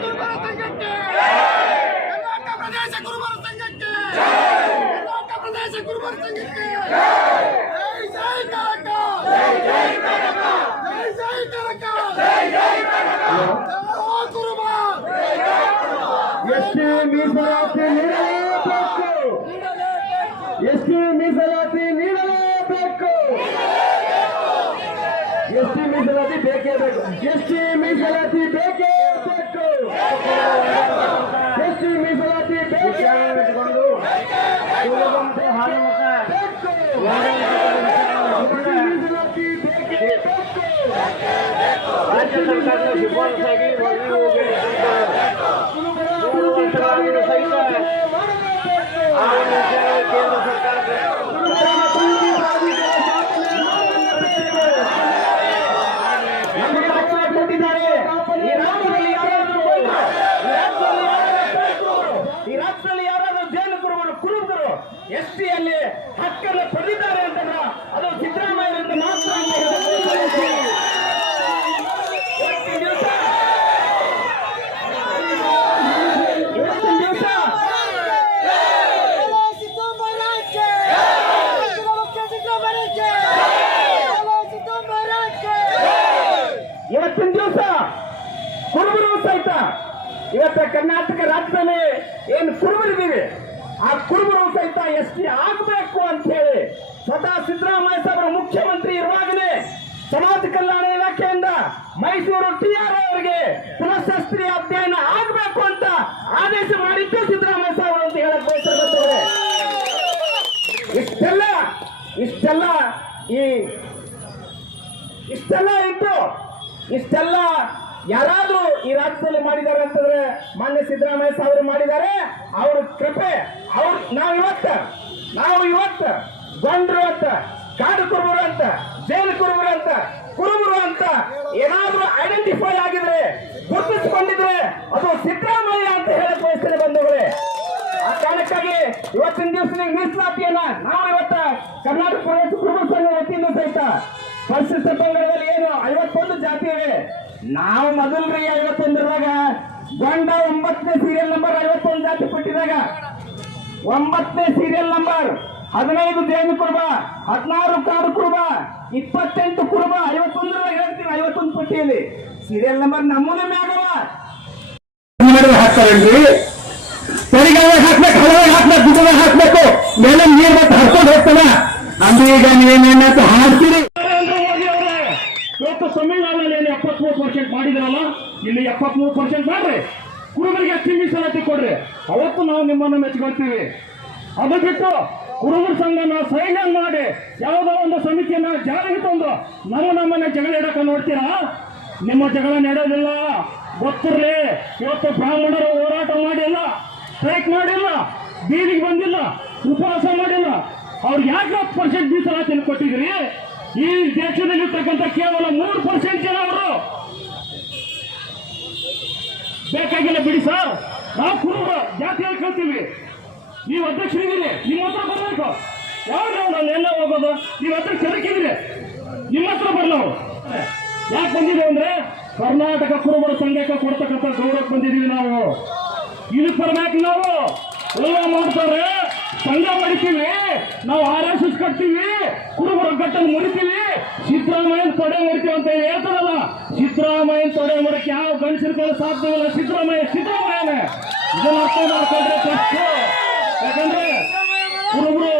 ಕುರುಬರ ಸಂಘಕ್ಕೆ ಕರ್ನಾಟಕ ಪ್ರದೇಶ ಕುರುಬರ ಸಂಘಕ್ಕೆ ಕರ್ನಾಟಕ ಪ್ರದೇಶ ಕುರುಬರ ಸಂಘಕ್ಕೆ ಜೈ ಜೈ ಕನಕ ಜೈ ಜೈ ಕನಕ ಜೈ ಕುರುಬ ಎಸ್ಟಿ ಮೀಸಲಾತಿ ನೀಡಲೇಬೇಕು ಎಸ್ಟಿ ಮೀಸಲಾತಿ ನೀಡಲೇಬೇಕು ಎಸ್ಟಿ ಮೀಸಲಾತಿ ಬೇಕೇ ಬೇಕು ಎಸ್ಟಿ ಮೀಸಲಾತಿ ಬೇಕೇ ಬೇಕು ಎಸ್ಟಿ ಮೀಸಲಾತಿ ಬೇಕೇ ಬೇಕು ರಾಜ್ಯ ಸರ್ಕಾರದ ಶಿಫಾರಸಾಗಿ ವರದಿ ಹೋಗಿ ಮೂರು ವರ್ಷಗಳಾಗಿಯೂ ಸಹಿತ ಆ ಒಂದು ವಿಚಾರ ಕೇಂದ್ರ ಸರ್ಕಾರ ಕೊಟ್ಟಿದ್ದಾರೆ ಈ ರಾಜ್ಯದಲ್ಲಿ ಯಾರಾದರೂ ಬಂದ್ರು, ಈ ರಾಜ್ಯದಲ್ಲಿ ಯಾರಾದರೂ ಬೇಕರು, ಈ ರಾಜ್ಯದಲ್ಲಿ ಯಾರಾದರೂ ಜೈಲು ಕುರುಬರು ಕುರುಬರು ಎಸ್ ಟಿಯಲ್ಲಿ ಹಕ್ಕನ್ನು ಪಡೆದಿದ್ದಾರೆ ಅಂತಂದ್ರ ಅದು ಸಿದ್ದರಾಮಯ್ಯರಿಂದ ಮಾತ್ರ ಇವತ್ತಿನ ದಿವಸ. ಕುರುಬರು ಸಹಿತ ಇವತ್ತ ಕರ್ನಾಟಕ ರಾಜ್ಯದಲ್ಲಿ ಏನು ಕುರುಬರಿದ್ದೀವಿ? ಆ ಕುರುಬರು ಸಹಿತ ಎಸ್ ಟಿ ಆಗಬೇಕು ಅಂತ ಹೇಳಿ ಸ್ವತಃ ಸಿದ್ದರಾಮಯ್ಯ ಸಾಹೇಬರು ಮುಖ್ಯಮಂತ್ರಿ ಇರುವಾಗಲೇ ಸಮಾಜ ಕಲ್ಯಾಣ ಇಲಾಖೆಯಿಂದ ಮೈಸೂರು ಟಿ ಆರ್ ಅವರಿಗೆ ಪುನಃಶಾಸ್ತ್ರೀಯ ಅಧ್ಯಯನ ಆಗಬೇಕು ಅಂತ ಆದೇಶ ಮಾಡಿದ್ದು ಸಿದ್ದರಾಮಯ್ಯ ಸಾಹೇಬರು ಅಂತ ಹೇಳಕ್ ಬಯಸಿರ್ತಾರೆ ಇಷ್ಟೆಲ್ಲ ಇಷ್ಟೆಲ್ಲ ಈ, ಇಷ್ಟೆಲ್ಲ ಇಟ್ಟು ಇಷ್ಟೆಲ್ಲ ಯಾರಾದ್ರೂ ಈ ರಾಜ್ಯದಲ್ಲಿ ಮಾಡಿದ್ದಾರೆ ಅಂತಂದ್ರೆ ಮಾನ್ಯ ಸಿದ್ದರಾಮಯ್ಯ ಸಾಹೇಬರು ಮಾಡಿದ್ದಾರೆ. ಅವ್ರ ಕೃಪೆ, ಅವ್ರ ನಾವು ಇವತ್ತ ನಾವು ಇವತ್ತ ಗೊಂಡ್ರು ಅಂತ, ಕಾಡು ಕುರುಬರು ಅಂತ, ಜೈಲು ಕುರುಬರು ಅಂತ ಕುರುಬರು ಅಂತ ಏನಾದ್ರೂ ಐಡೆಂಟಿಫೈ ಆಗಿದ್ರೆ, ಗುರುತಿಸಿಕೊಂಡಿದ್ರೆ ಅದು ಸಿದ್ದರಾಮಯ್ಯ ಅಂತ ಹೇಳಕ್ ಬಯಸ್ತೇನೆ ಬಂಧುಗಳೇ ಆ ಕಾರಣಕ್ಕಾಗಿ ಇವತ್ತಿನ ದಿವಸ ಮೀಸಲಾತಿಯನ್ನ ನಾವು ಇವತ್ತ ಕರ್ನಾಟಕ ಪ್ರದೇಶ ಕುರುಬ ಸಂಘ ವತಿಯಿಂದ ಸಹಿತ ಪರಿಶಿಷ್ಟ ಪಂಗಡದಲ್ಲಿ ಏನು ಐವತ್ತೊಂದು ಜಾತಿ ಇವೆ ನಾವು ಮೊದಲ್ರಿ ಐವತ್ತೊಂದರಾಗ ಗಂಡ ಒಂಬತ್ತನೇ ಸೀರಿಯಲ್ ನಂಬರ್ ಐವತ್ತೊಂದು ಜಾತಿ ಕೊಟ್ಟಿದಾಗ. ಒಂಬತ್ತನೇ ಸೀರಿಯಲ್ ನಂಬರ್ ಹದಿನೈದು ದೇನು ಕುರುಬ, ಹದಿನಾರು ಕಾರು ಕುರುಬ, ಇಪ್ಪತ್ತೆಂಟು ಕುರುಬ ಐವತ್ತೊಂದರಾಗ ಹೇಳ್ತೀನಿ, ಐವತ್ತೊಂದು ಪಟ್ಟಿಯಲ್ಲಿ ಸೀರಿಯಲ್ ನಂಬರ್ ನಮ್ಮೂನೇ ಮ್ಯಾಗವ ಹಾಕ್ತಾರೇನ್ರಿ ತೆರಿಗೆ ಹಾಕ್ಬೇಕು ಹಲವಾಗಿ ಹಾಕ್ಬೇಕು ದುಡ್ಡು ಹಾಕ್ಬೇಕು, ಮೇಲೆ ನೀರ್ ಮತ್ತೆ ಹರ್ಕೊಂಡು ಹೋಗ್ತಾನ. ಅಂದ್ರೆ ಈಗ ನೀವೇನೇನಂತ ಹಾಡ್ತೀರಿ ನರೇಂದ್ರ ಮೋದಿ ಅವರೇ ಇವತ್ತು ತಮಿಳುನಾಡಿನಲ್ಲಿ ಏನು ಎಪ್ಪತ್ಮೂರು ಪರ್ಸೆಂಟ್ ಮಾಡಿದ್ರಲ್ಲ, ಇಲ್ಲಿ ಎಪ್ಪತ್ಮೂರು ಪರ್ಸೆಂಟ್ ಮಾಡ್ರಿ. ಕುರುಬರಿಗೆ ಮೀಸಲಾತಿ ಕೊಡ್ರಿ. ಅವತ್ತು ನಾವು ನಿಮ್ಮನ್ನು ಮೆಚ್ಕೊಳ್ತೀವಿ. ಅದು ಬಿಟ್ಟು ಕುರುಬರ ಸಂಘನ ಸೈನ್ಯ ಮಾಡಿ ಯಾವುದೋ ಒಂದು ಸಮಿತಿಯನ್ನ ಜಾರಿಗೆ ತಂದು ನಮ್ಮ ನಮ್ಮನ್ನ ಜಗಳ ಇಡಕ್ಕೆ ನೋಡ್ತೀರಾ? ನಿಮ್ಮ ಜಗಳ ನಡೆಯೋದಿಲ್ಲ. ಗೊತ್ತಿರಲಿ. ಇವತ್ತು ಬ್ರಾಹ್ಮಣರು ಹೋರಾಟ ಮಾಡಿಲ್ಲ, ಸ್ಟ್ರೈಕ್ ಮಾಡಿಲ್ಲ, ಬೀದಿಗೆ ಬಂದಿಲ್ಲ, ಉಪವಾಸ ಮಾಡಿಲ್ಲ. ಅವ್ರಿಗೆ ಯಾಕೆ ಹತ್ತು ಪರ್ಸೆಂಟ್ ಮೀಸಲಾತಿಯನ್ನು ಕೊಟ್ಟಿದ್ರಿ ಈ ದೇಶದಲ್ಲಿ ಇರ್ತಕ್ಕಂಥ ಕೇವಲ ಮೂರು ಪರ್ಸೆಂಟ್ ಜನ ಅವರು ಬೇಕಾಗಿಲ್ಲ ಬಿಡಿ ಸರ್. ನಾವು ಕುರುಬ ಜಾತಿಯಲ್ಲಿ ಕಲ್ತೀವಿ? ನೀವು ಅಧ್ಯಕ್ಷರಿದ್ದೀರಿ, ನಿಮ್ಮ ಹತ್ರ ಬರಬೇಕು. ಯಾವಾಗ ನಾನು ಎಲ್ಲ ಹೋಗೋದು. ನೀವು ಅಧ್ಯಕ್ಷ ಎದಕ್ಕಿದ್ದೀರಿ ನಿಮ್ಮ ಹತ್ರ ಬರ್ಲವು ಯಾಕೆ ಬಂದಿದೆ ಅಂದ್ರೆ ಕರ್ನಾಟಕ ಕುರುಬರ ಸಂಘಕ್ಕೆ ಕೊಡ್ತಕ್ಕಂಥ ಗೌರವಕ್ಕೆ ಬಂದಿದ್ದೀವಿ ನಾವು. ಇದಕ್ಕೆ ಬರ್ಬೇಕು ನಾವು. ಎಲ್ಲ ಮಾಡ್ತಾರೆ. ಸಂಘ ಮಾಡ್ತೀವಿ ನಾವು ಆರ್ ಎಸ್ ಎಸ್ ಕಟ್ತೀವಿ ಗಟ್ಟನ್ನು ಮುರಿತೀವಿ. ಸಿದ್ದರಾಮಯ್ಯ ತೊಡೆ ಮುರಿತೀವಿ ಅಂತ ಹೇಳಿ ಹೇಳ್ತಾರಲ್ಲ. ಸಿದ್ದರಾಮಯ್ಯ ತೊಡೆ ಮುರಕ್ಕೆ ಯಾವ ಗಂಡಸಿರ್ಕೊಳ್ಳೋ ಸಾಧ್ಯವಿಲ್ಲ ಸಿದ್ದರಾಮಯ್ಯ, ಸಿದ್ದರಾಮಯ್ಯನೇ. ಇದನ್ನ ಅರ್ಥ ಮಾಡ್ಕೊಂಡ್ರೆ ಫಸ್ಟ್ ಯಾಕಂದ್ರೆ ಕುರುಬರು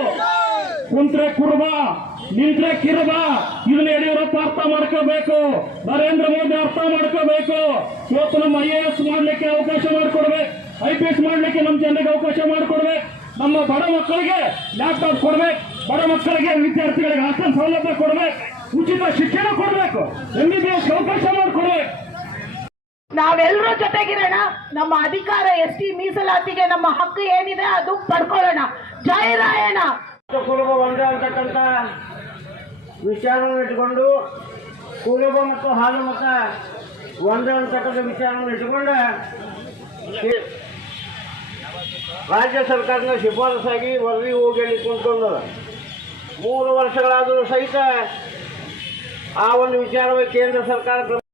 ಕುಂತ್ರೆ ಕುರುಬ, ನಿಂತ್ರೆ ಕಿರುಬ. ಇದನ್ನ ಯಡಿಯೂರಪ್ಪ ಅರ್ಥ ಮಾಡ್ಕೋಬೇಕು. ನರೇಂದ್ರ ಮೋದಿ ಅರ್ಥ ಮಾಡ್ಕೋಬೇಕು. ಇವತ್ತು ನಮ್ಮ ಐ ಎ ಎಸ್ ಮಾಡ್ಲಿಕ್ಕೆ ಅವಕಾಶ ಮಾಡಿಕೊಡ್ಬೇಕು. ಐ ಪಿ ಎಸ್ ಮಾಡ್ಲಿಕ್ಕೆ ನಮ್ಮ ಜನರಿಗೆ ಅವಕಾಶ ಮಾಡಿಕೊಡ್ಬೇಕು. ನಮ್ಮ ಬಡ ಮಕ್ಕಳಿಗೆ ಲ್ಯಾಪ್ಟಾಪ್ ಕೊಡ್ಬೇಕು. ಬಡ ಮಕ್ಕಳಿಗೆ ವಿದ್ಯಾರ್ಥಿಗಳಿಗೆ ಹಾಸ್ಟೆಲ್ ಸೌಲಭ್ಯ ಕೊಡ್ಬೇಕು. ಉಚಿತ ಶಿಕ್ಷಣ ಕೊಡ್ಬೇಕು. ಎಂ ಬಿ ಎಸ್ ಅವಕಾಶ ಮಾಡಿಕೊಡ್ಬೇಕು. ನಾವೆಲ್ಲರೂ ಜೊತೆಗಿರೋಣ. ನಮ್ಮ ಅಧಿಕಾರ ಎಸ್ ಟಿ ಮೀಸಲಾತಿಗೆ ನಮ್ಮ ಹಕ್ಕು ಏನಿದೆ ಅದು ಪಡ್ಕೊಳ್ಳೋಣ. ಜೈ ರಾಯಣ ಕುರುಬ ಒಂದೇ ಅಂತಕ್ಕಂಥ ವಿಚಾರವನ್ನು ಇಟ್ಟುಕೊಂಡು ಕುರುಬ ಮತ್ತು ಹಾಲು ಮತ ಒಂದೇ ಅಂತಕ್ಕಂಥ ವಿಚಾರವನ್ನು ಇಟ್ಟುಕೊಂಡು ಈ ರಾಜ್ಯ ಸರ್ಕಾರದ ಶಿಫಾರಸಾಗಿ ವರದಿ ಹೋಗಿ ಕುಂತ್ಕೊಂಡದ ಮೂರು ವರ್ಷಗಳಾದರೂ ಸಹಿತ ಆ ಒಂದು ವಿಚಾರವಾಗಿ ಕೇಂದ್ರ ಸರ್ಕಾರ